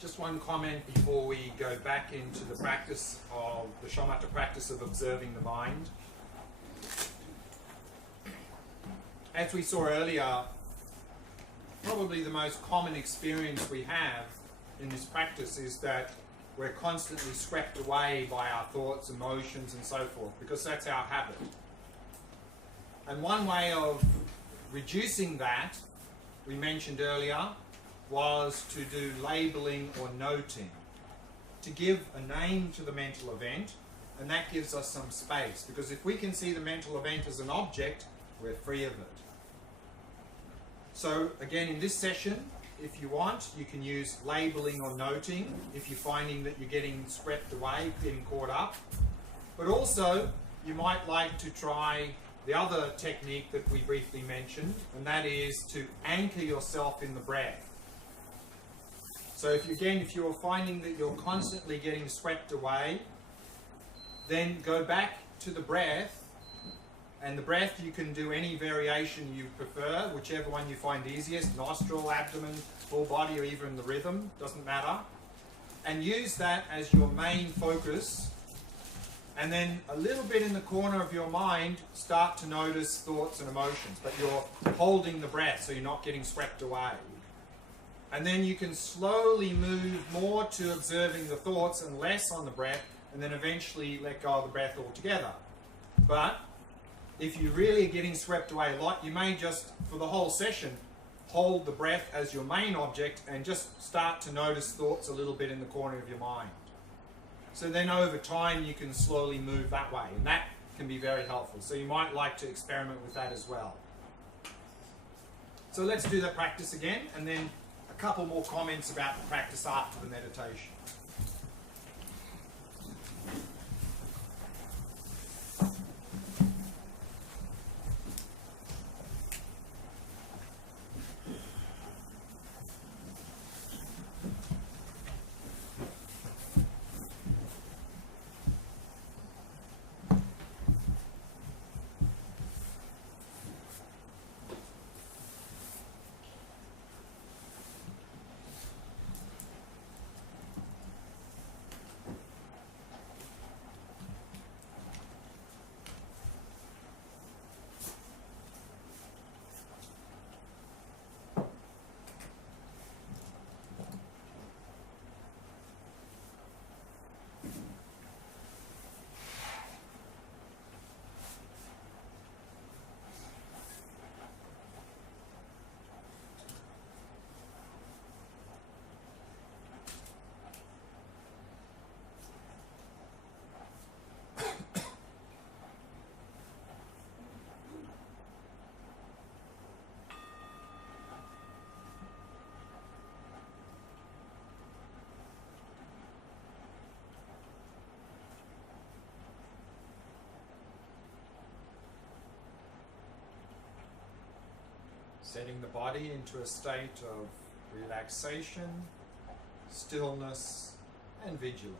Just one comment before we go back into the practice of the shamatha practice of observing the mind. As we saw earlier, probably the most common experience we have in this practice is that we're constantly swept away by our thoughts, emotions, and so forth, because that's our habit. And one way of reducing that, we mentioned earlier, was to do labeling or noting, to give a name to the mental event, and that gives us some space, because if we can see the mental event as an object, we're free of it. So again, in this session, if you want, you can use labeling or noting if you're finding that you're getting swept away, getting caught up. But also, you might like to try the other technique that we briefly mentioned, and that is to anchor yourself in the breath. So if you're finding that you're constantly getting swept away, then go back to the breath. And the breath, you can do any variation you prefer, whichever one you find easiest, nostril, abdomen, full body, or even the rhythm, doesn't matter. And use that as your main focus. And then a little bit in the corner of your mind, start to notice thoughts and emotions, but you're holding the breath so you're not getting swept away. And then you can slowly move more to observing the thoughts and less on the breath, and then eventually let go of the breath altogether. But if you really are getting swept away a lot, you may just, for the whole session, hold the breath as your main object and just start to notice thoughts a little bit in the corner of your mind. So then over time you can slowly move that way, and that can be very helpful. So you might like to experiment with that as well. So let's do that practice again, and then a couple more comments about the practice after the meditation. Setting the body into a state of relaxation, stillness, and vigilance.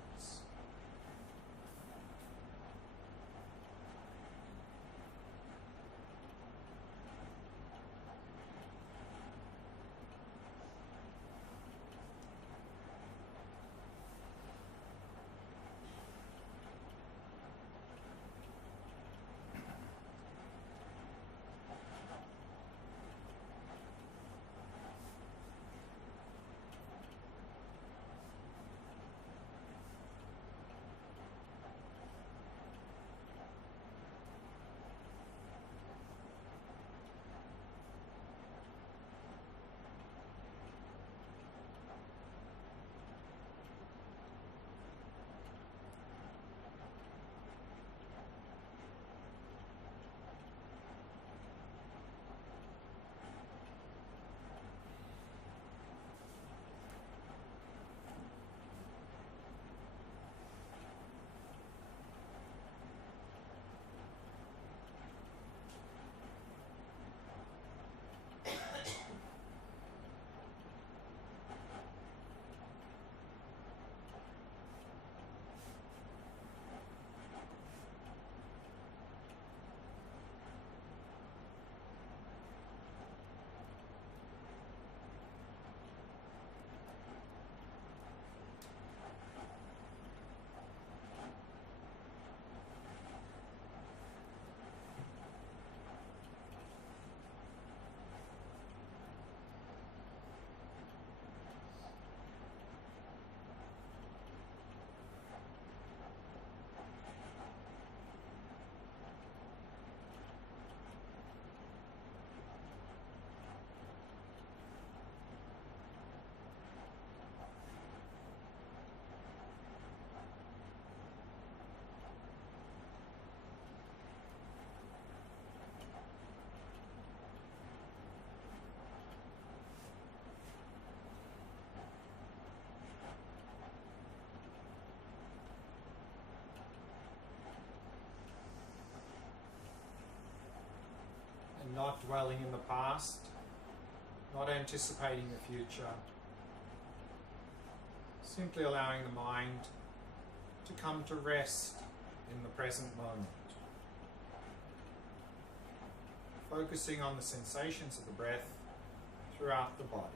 not dwelling in the past, not anticipating the future. Simply allowing the mind to come to rest in the present moment. Focusing on the sensations of the breath throughout the body.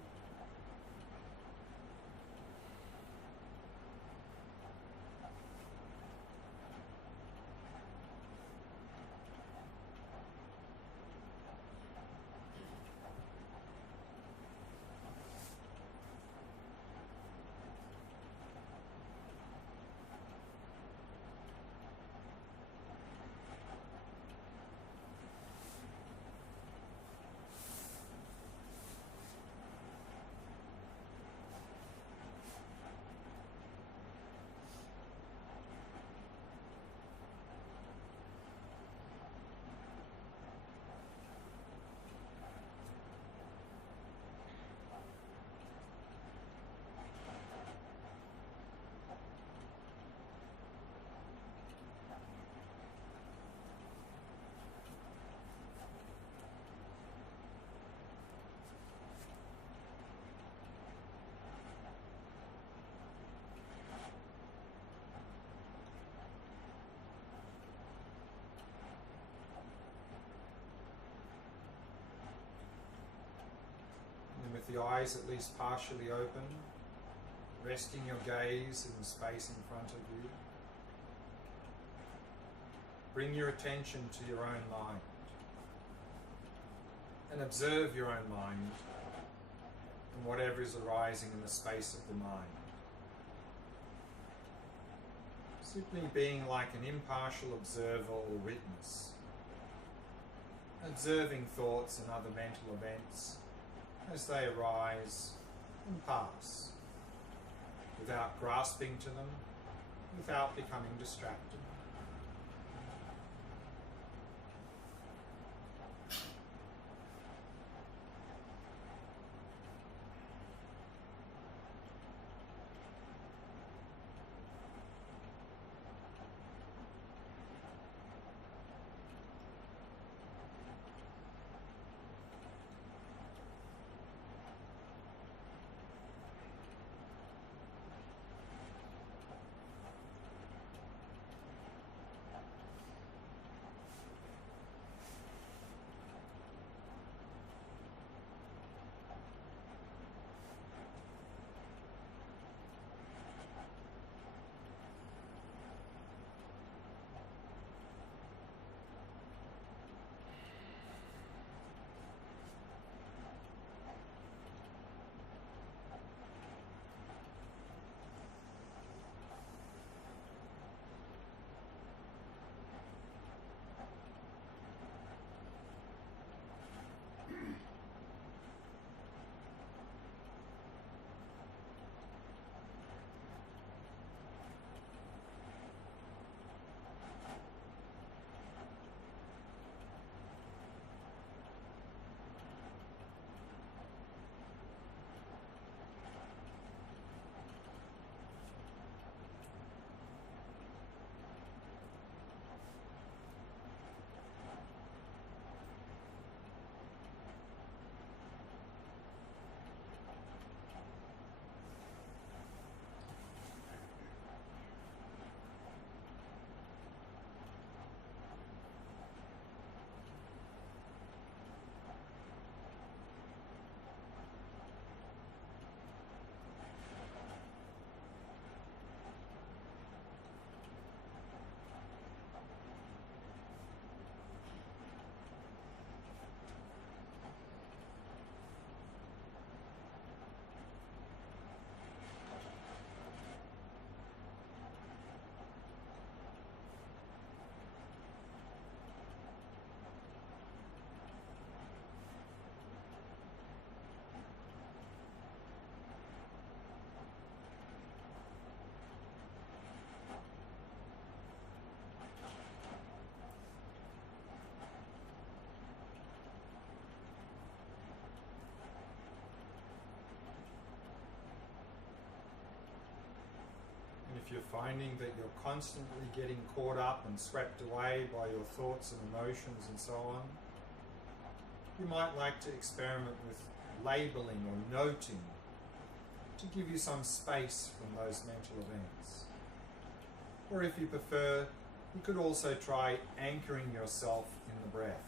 With the eyes at least partially open, resting your gaze in the space in front of you. Bring your attention to your own mind and observe your own mind and whatever is arising in the space of the mind. Simply being like an impartial observer or witness, observing thoughts and other mental events as they arise and pass, without grasping to them, without becoming distracted. If you're finding that you're constantly getting caught up and swept away by your thoughts and emotions and so on, you might like to experiment with labeling or noting to give you some space from those mental events. Or if you prefer, you could also try anchoring yourself in the breath.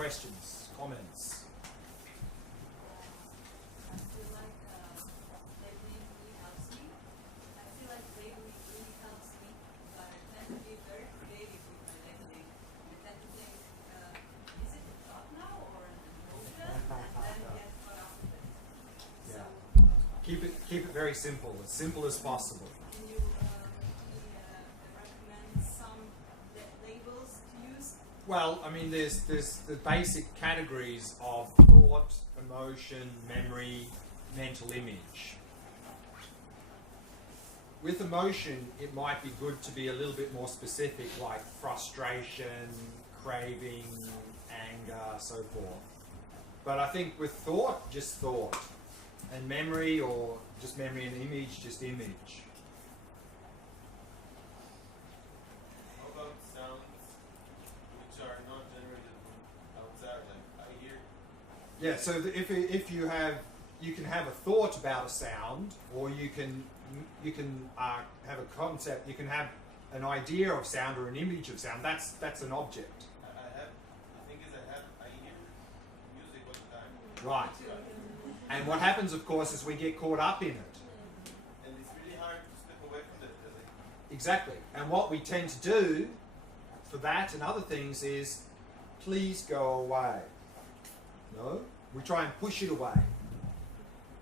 questions, comments? I feel like labeling really helps me. I feel like labeling really helps me, but I tend to be very creative with my labeling. I tend to think, is it a thought now or an emotion? And then get caught up with it. Yeah. So, Keep it very simple as possible. can you recommend some labels to use? Well, I mean, there's the basic categories of thought, emotion, memory, mental image. With emotion, it might be good to be a little bit more specific, like frustration, craving, anger, so forth. But I think with thought, just thought. And memory, or just memory and image, just image. How about sounds which are not generated from outside, like I hear? Yeah, so if you have, you can have a thought about a sound, or you can have a concept. You can have an idea of sound or an image of sound. That's an object. I hear music all the time. Right. And what happens, of course, is we get caught up in it. And it's really hard to step away from that. Exactly. And what we tend to do for that and other things is, please go away. No? We try and push it away.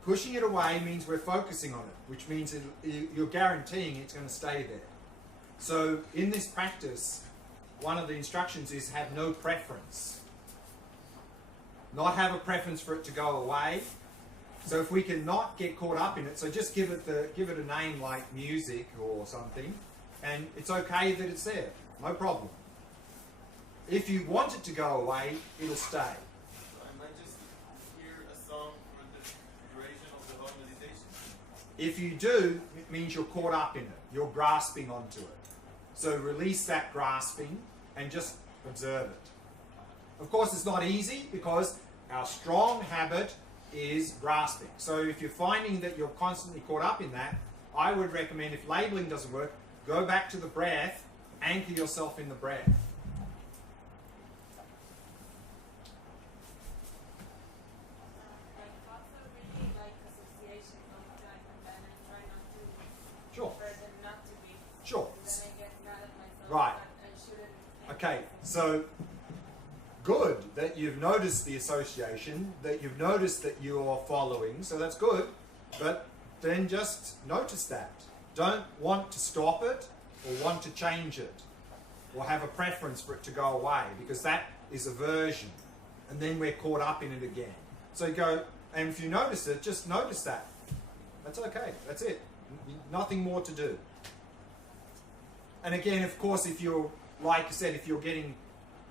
Pushing it away means we're focusing on it, which means you're guaranteeing it's going to stay there. So in this practice, one of the instructions is have no preference. Not have a preference for it to go away. So if we can not get caught up in it, so just give it a name like music or something, and it's okay that it's there, no problem. If you want it to go away, it'll stay. So I might just hear a song for the duration of the whole meditation. If you do, it means you're caught up in it. You're grasping onto it. So release that grasping and just observe it. Of course, it's not easy because our strong habit is grasping. So if you're finding that you're constantly caught up in that, I would recommend, if labeling doesn't work, go back to the breath, anchor yourself in the breath. Like thoughts are really like associations all the time, and then I try not to Sure. prefer them not to be. Sure. And then I get mad at myself. Right. That I shouldn't. Okay, so good that you've noticed the association, that you've noticed that you're following, so that's good, but then just notice that. Don't want to stop it or want to change it or have a preference for it to go away, because that is aversion, and then we're caught up in it again. So you go, and if you notice it, just notice that. That's okay, that's it. Nothing more to do. And again, of course, if you're, like I said, if you're getting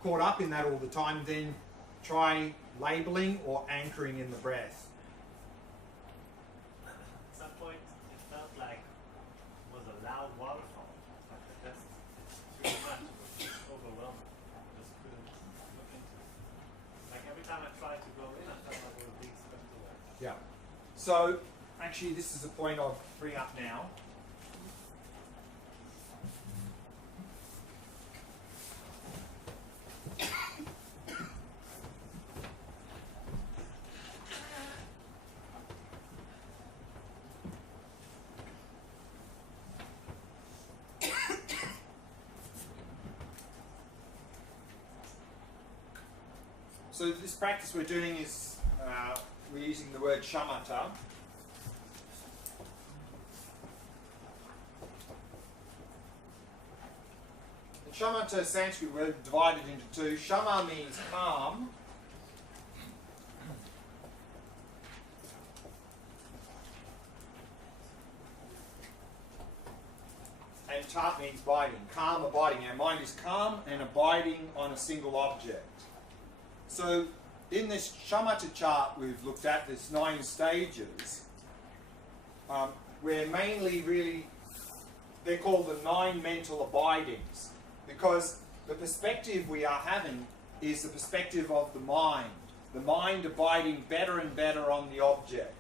caught up in that all the time, then try labeling or anchoring in the breath. At some point, it felt like it was a loud waterfall. Like that's too much. It was overwhelming. I just couldn't look into it. Like every time I tried to go in, I felt like it was being swept away. Yeah. So actually, this is the point I'll bring up now. So this practice we're doing is, we're using the word shamatha. The shamatha Sanskrit word divided into two. Shama means calm. And tat means abiding. Calm, abiding. Our mind is calm and abiding on a single object. So in this shamatha chart we've looked at, there's 9 stages. We're mainly really, they're called the 9 mental abidings, because the perspective we are having is the perspective of the mind abiding better and better on the object.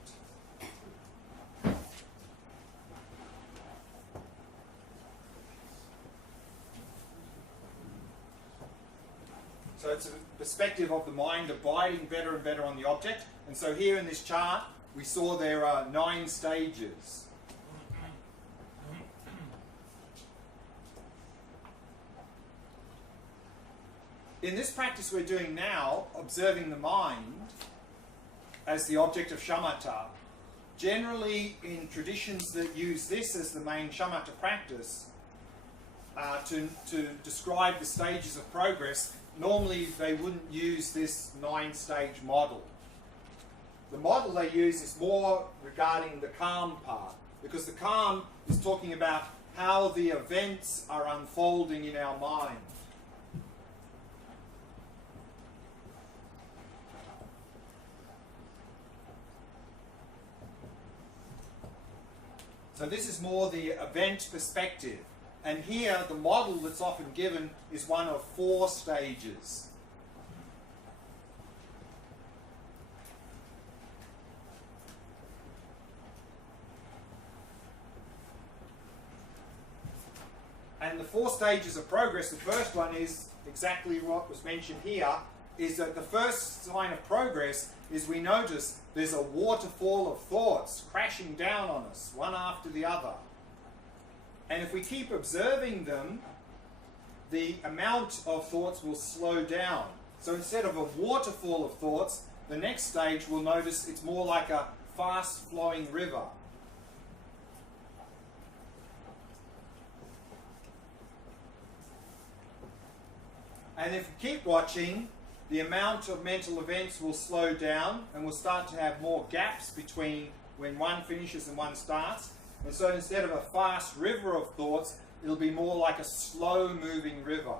So it's a perspective of the mind abiding better and better on the object. And so here in this chart, we saw there are 9 stages. In this practice we're doing now, observing the mind as the object of shamatha, generally in traditions that use this as the main shamatha practice, to describe the stages of progress, normally they wouldn't use this 9-stage model. The model they use is more regarding the calm part, because the calm is talking about how the events are unfolding in our mind. So this is more the event perspective. And here, the model that's often given is one of 4 stages. And the 4 stages of progress, the first one is exactly what was mentioned here, is that the first sign of progress is we notice there's a waterfall of thoughts crashing down on us, one after the other. And if we keep observing them, the amount of thoughts will slow down. So instead of a waterfall of thoughts, the next stage we'll notice it's more like a fast-flowing river. And if we keep watching, the amount of mental events will slow down and we'll start to have more gaps between when one finishes and one starts. And so instead of a fast river of thoughts, it'll be more like a slow-moving river.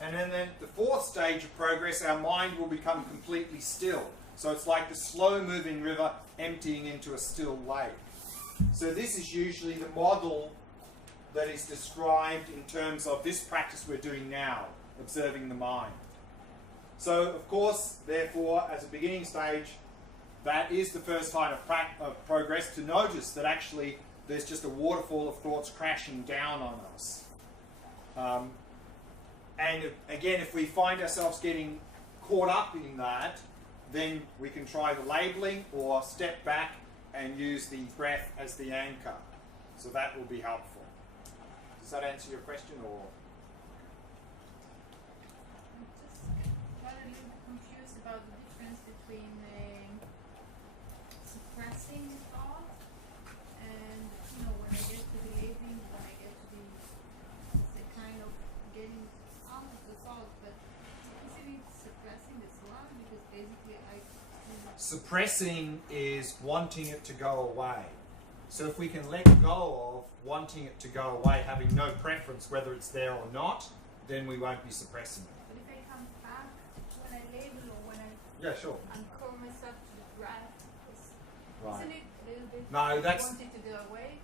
And then the 4th stage of progress, our mind will become completely still. So it's like the slow-moving river emptying into a still lake. So this is usually the model that is described in terms of this practice we're doing now, observing the mind. So, of course, therefore, as a beginning stage, that is the first sign of progress, to notice that actually there's just a waterfall of thoughts crashing down on us. And again, if we find ourselves getting caught up in that, then we can try the labeling or step back and use the breath as the anchor. So that will be helpful. Does that answer your question, or? I'm just got a little bit confused about the difference between suppressing thought and, when I get to the labeling, when I get to the kind of getting out of the thought, but isn't it suppressing as well? Because basically Suppressing is wanting it to go away. So if we can let go of wanting it to go away, having no preference whether it's there or not, then we won't be suppressing it. But if I come back when I label or when I Sure. uncover myself to the breath, Right. isn't it a little bit No, that's... want it to go away?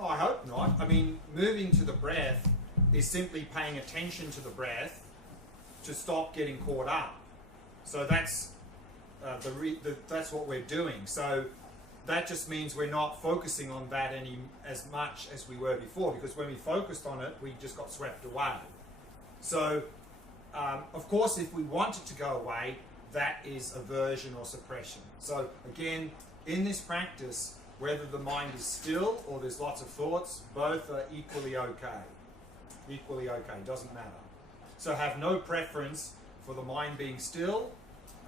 I hope not. I mean, moving to the breath is simply paying attention to the breath to stop getting caught up. So that's that's what we're doing. So that just means we're not focusing on that as much as we were before, because when we focused on it, we just got swept away. So, of course, if we want it to go away, that is aversion or suppression. So again, in this practice, whether the mind is still or there's lots of thoughts, both are equally okay. Equally okay, doesn't matter. So have no preference for the mind being still,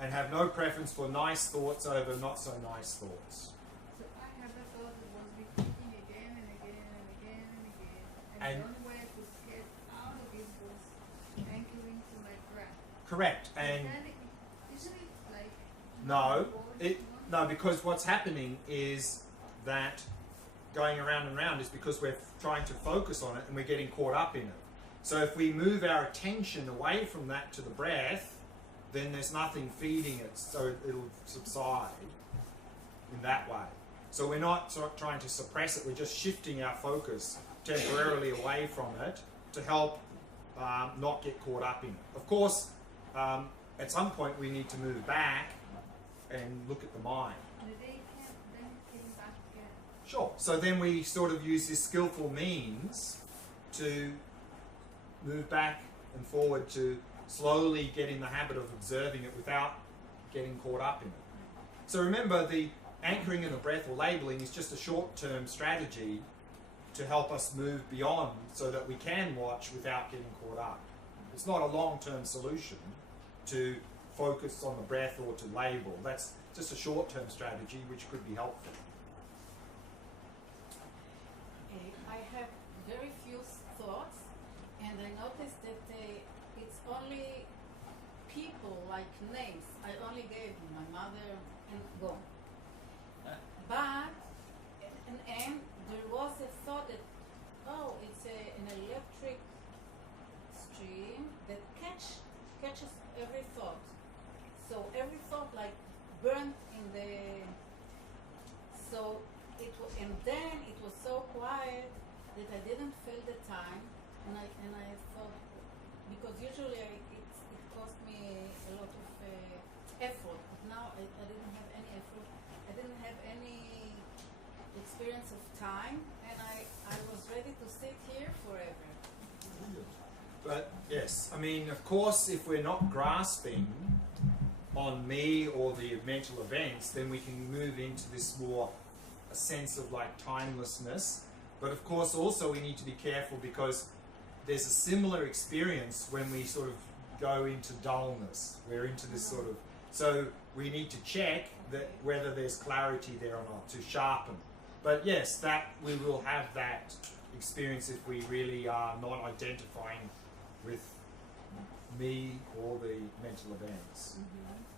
and have no preference for nice thoughts over not so nice thoughts. So I have a thought that was repeating again and again and again and again. And the only way I could get out of it was anchoring to my breath. Correct. And then isn't it like no, because what's happening is that going around and around is because we're trying to focus on it and we're getting caught up in it. So if we move our attention away from that to the breath, then there's nothing feeding it, so it'll subside in that way. So we're not trying to suppress it, we're just shifting our focus temporarily away from it to help not get caught up in it. Of course, at some point we need to move back and look at the mind. And they then came back again. Sure. So then we sort of use this skillful means to move back and forward to slowly get in the habit of observing it without getting caught up in it. So remember, the anchoring in the breath or labeling is just a short-term strategy to help us move beyond so that we can watch without getting caught up. It's not a long-term solution to focus on the breath or to label. That's just a short-term strategy which could be helpful. I have very few thoughts, and I noticed that it's only people, like names. I only gave my mother and go. But and there was a thought that, oh, it's an electric stream that catches every thought. So every thought like burned in the. So it was, and then it was so quiet that I didn't feel the time, and I thought, because usually it cost me a lot of effort, but now I didn't have any effort. I didn't have any experience of time, and I was ready to sit here forever. But yes, I mean, of course, if we're not grasping on me or the mental events, then we can move into this more a sense of like timelessness. But of course, also we need to be careful because there's a similar experience when we sort of go into dullness. We're into this sort of, so we need to check that whether there's clarity there or not to sharpen. But yes, that we will have that experience if we really are not identifying with me or the mental events.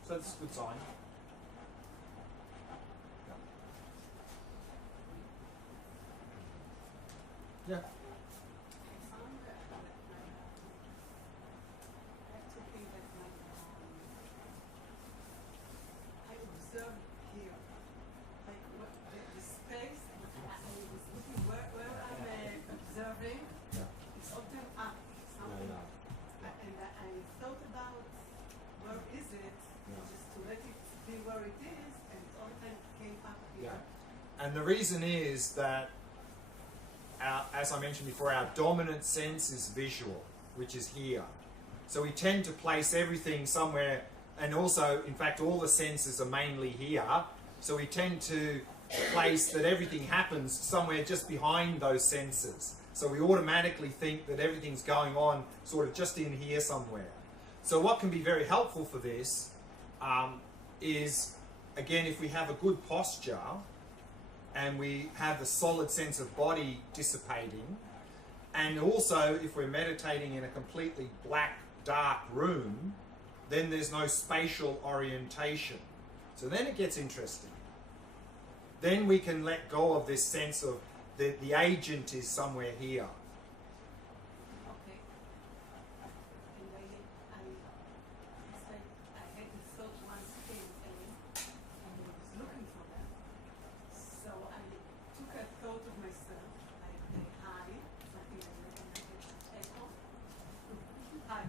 So that's a good sign. Yeah. I found that I have to think that I observe here, like what the space. I was looking where I'm observing. Yeah. It's often up something, and I thought about where is it, just to let it be where it is, and it all the time came up here. Yeah. And the reason is that as I mentioned before, our dominant sense is visual, which is here. So we tend to place everything somewhere, and also, in fact, all the senses are mainly here. So we tend to place that everything happens somewhere just behind those senses. So we automatically think that everything's going on sort of just in here somewhere. So what can be very helpful for this is, again, if we have a good posture, and we have the solid sense of body dissipating, and also if we're meditating in a completely black, dark room, then there's no spatial orientation. So then it gets interesting. Then we can let go of this sense of the agent is somewhere here. Okay. And it's like I had the thought once came and I was looking for them. So I took a thought of myself, like hi, something like that, and I echo. Hi.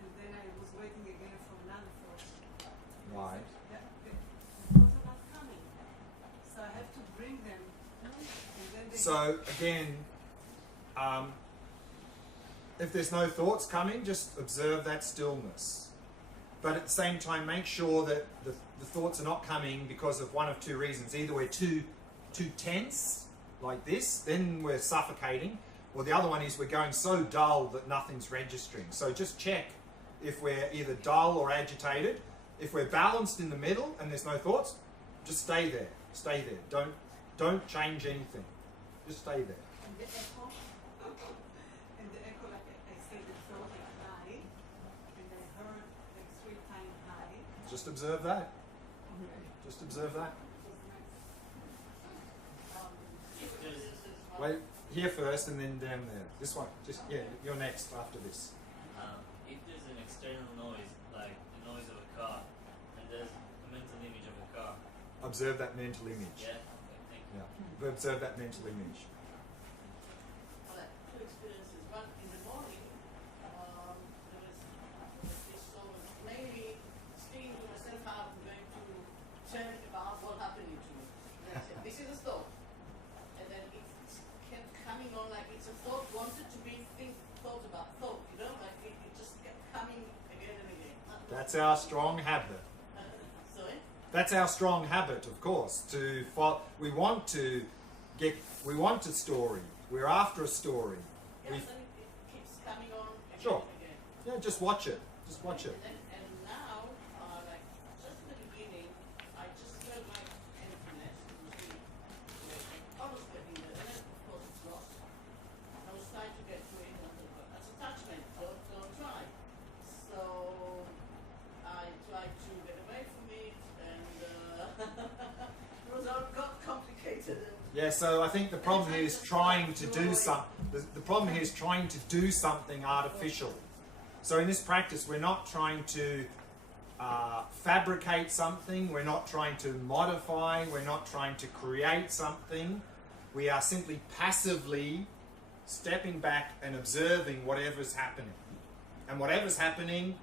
And then I was waiting again for another thought. Right. Yeah, the thoughts are not coming. So I have to bring them. And then they So again, if there's no thoughts coming, just observe that stillness. But at the same time, make sure that the thoughts are not coming because of one of two reasons. Either we're too tense, like this, then we're suffocating, or the other one is we're going so dull that nothing's registering. So just check if we're either dull or agitated. If we're balanced in the middle and there's no thoughts, just stay there. Stay there. Don't change anything. Just stay there. and the echo, like I said, the thought like hi, and I heard like 3 times hi. Just observe that. Just observe that. Wait, here first and then down there. This one, just, yeah, you're next after this. If there's an external noise, like the noise of a car, and there's a mental image of a car, Observe that mental image. yeah, okay, thank you. Yeah. Observe that mental image. Well, I had 2 experiences. One in the morning, there was this sort of mainly speaking to myself That's our strong habit. Sorry? That's our strong habit, of course. We want a story. We're after a story. Yes, and it keeps coming on again Sure. and again. Yeah, just watch it. Just watch it. And now, like, just in the beginning, I just felt my emptiness. I was getting there, and then, of course, it's lost. I was trying to get to it, and I thought, well, that's attachment, don't try. So, I tried to get away from it, and it was all got complicated. Yeah, so I think the problem here is trying to do the problem here is trying to do something artificial. So in this practice, we're not trying to fabricate something, we're not trying to modify, we're not trying to create something. We are simply passively stepping back and observing whatever's happening. And whatever's happening,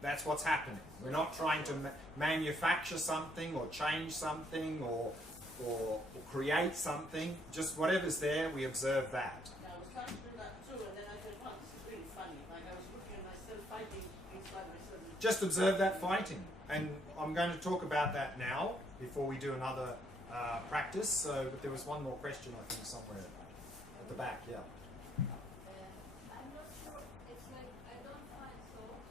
that's what's happening. We're not trying to manufacture something or change something or create something. Just whatever's there, we observe that. Yeah, I was trying to do that too, and then I thought, wow, this is really funny. Like, I was looking at myself fighting inside myself. Just observe that fighting. And I'm going to talk about that now before we do another practice. So, but there was one more question, I think, somewhere at the back. Yeah. I'm not sure. It's like I don't find thoughts,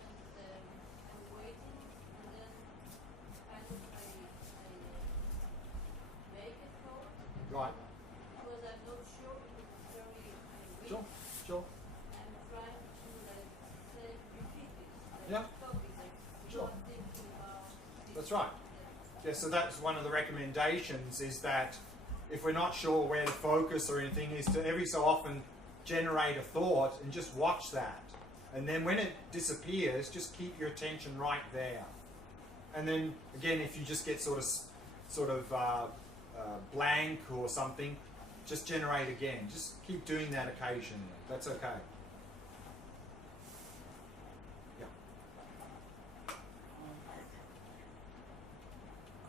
and I'm waiting, and then kind of I make a thought. Right. Because I'm not sure if it's very weak. Sure. Sure. I'm trying to like say repeat it. Like Yeah. stop it. Like Sure. not thinking about this. That's right. Yeah, so that's one of the recommendations, is that if we're not sure where to focus or anything, is to every so often generate a thought and just watch that. And then when it disappears, just keep your attention right there. And then again, if you just get sort of blank or something, just generate again. Just keep doing that occasionally. That's okay. Yeah.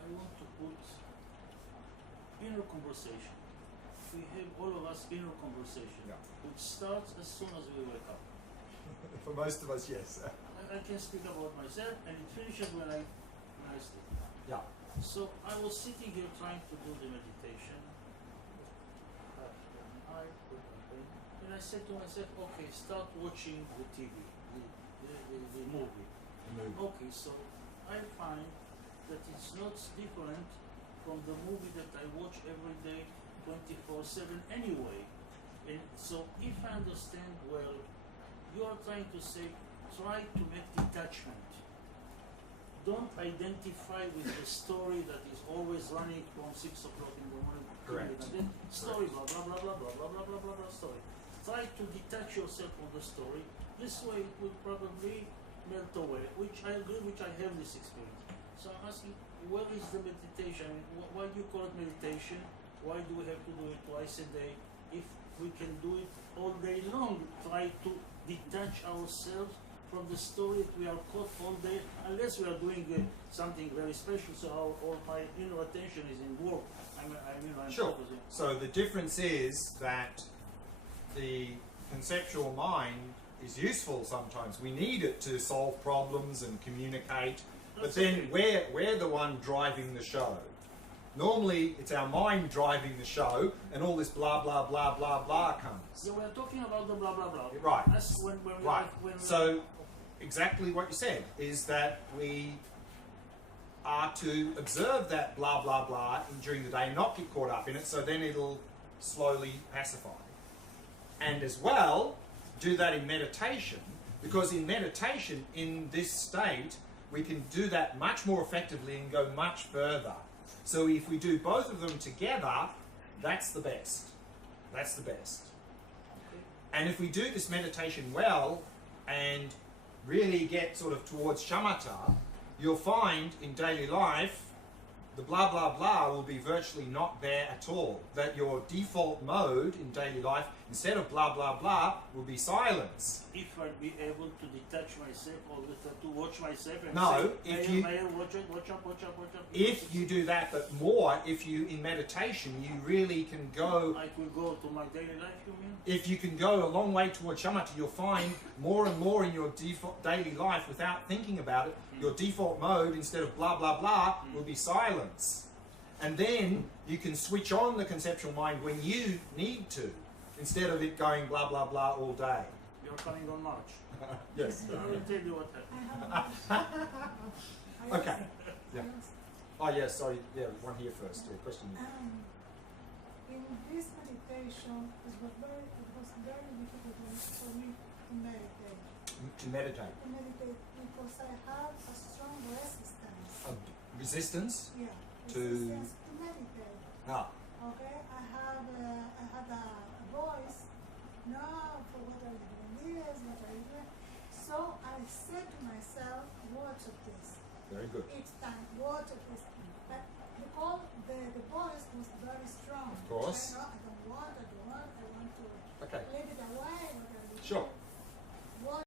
I want to put inner conversation. We have all of us inner conversation, Yeah. which starts as soon as we wake up. For most of us, yes. I can speak about myself, and it finishes when I sleep. Yeah. So I was sitting here trying to do the meditation, and I said to myself, okay, start watching the TV, the movie. Okay, so I find that it's not different from the movie that I watch every day, 24/7 anyway. And so if I understand well, you are trying to say, try to make detachment. Don't identify with the story that is always running from 6 o'clock in the morning. Correct. And then story, blah, blah, blah, blah, blah, blah, blah, blah, blah, blah, story. Try to detach yourself from the story. This way it will probably melt away, which I agree, which I have this experience. So I'm asking, where is the meditation? Why do you call it meditation? Why do we have to do it twice a day? If we can do it all day long, try to detach ourselves from the story that we are caught all day, unless we are doing something very special, so all my inner attention is in work. I'm Sure. focusing. So the difference is that the conceptual mind is useful sometimes. We need it to solve problems and communicate, but That's then okay. we're the one driving the show. Normally, it's our mind driving the show, and all this blah, blah, blah, blah, blah comes. So we're talking about the blah, blah, blah. Right. That's when Right. when So, exactly what you said is that we are to observe that blah, blah, blah during the day, not get caught up in it, so then it'll slowly pacify. And as well, do that in meditation, because in meditation, in this state, we can do that much more effectively and go much further. So if we do both of them together, that's the best. That's the best. And if we do this meditation well and really get sort of towards shamatha, you'll find in daily life the blah blah blah will be virtually not there at all. That your default mode in daily life instead of blah blah blah will be silence. If I'd be able to detach myself all the time, to watch myself and No, say, if Mayor, you- Mayor, watch it, watch up, watch up, watch up. If you do that, but more, if you in meditation, you really can go. I could go to my daily life, you mean? If you can go a long way towards shamatha, you'll find more and more in your default daily life without thinking about it. Your default mode, instead of blah blah blah, will be silence. And then you can switch on the conceptual mind when you need to, instead of it going blah blah blah all day. You're coming on March. Yes. I will tell you what happened. I have a question. Okay. Yeah. Oh yes, sorry. Yeah, one here first. Yeah, question. In this meditation, it was very difficult for me to meditate. To meditate. Because I have a strong resistance. Resistance. Yeah. To- Resistance to meditate. Ah. Okay. I had a voice. No, for what are you doing this? What are you doing? So I said to myself, watch of this. Very good. Each time, watch of this. But the voice was very strong. Of course. I don't want, I want to Okay. leave it away. What are you Sure. doing?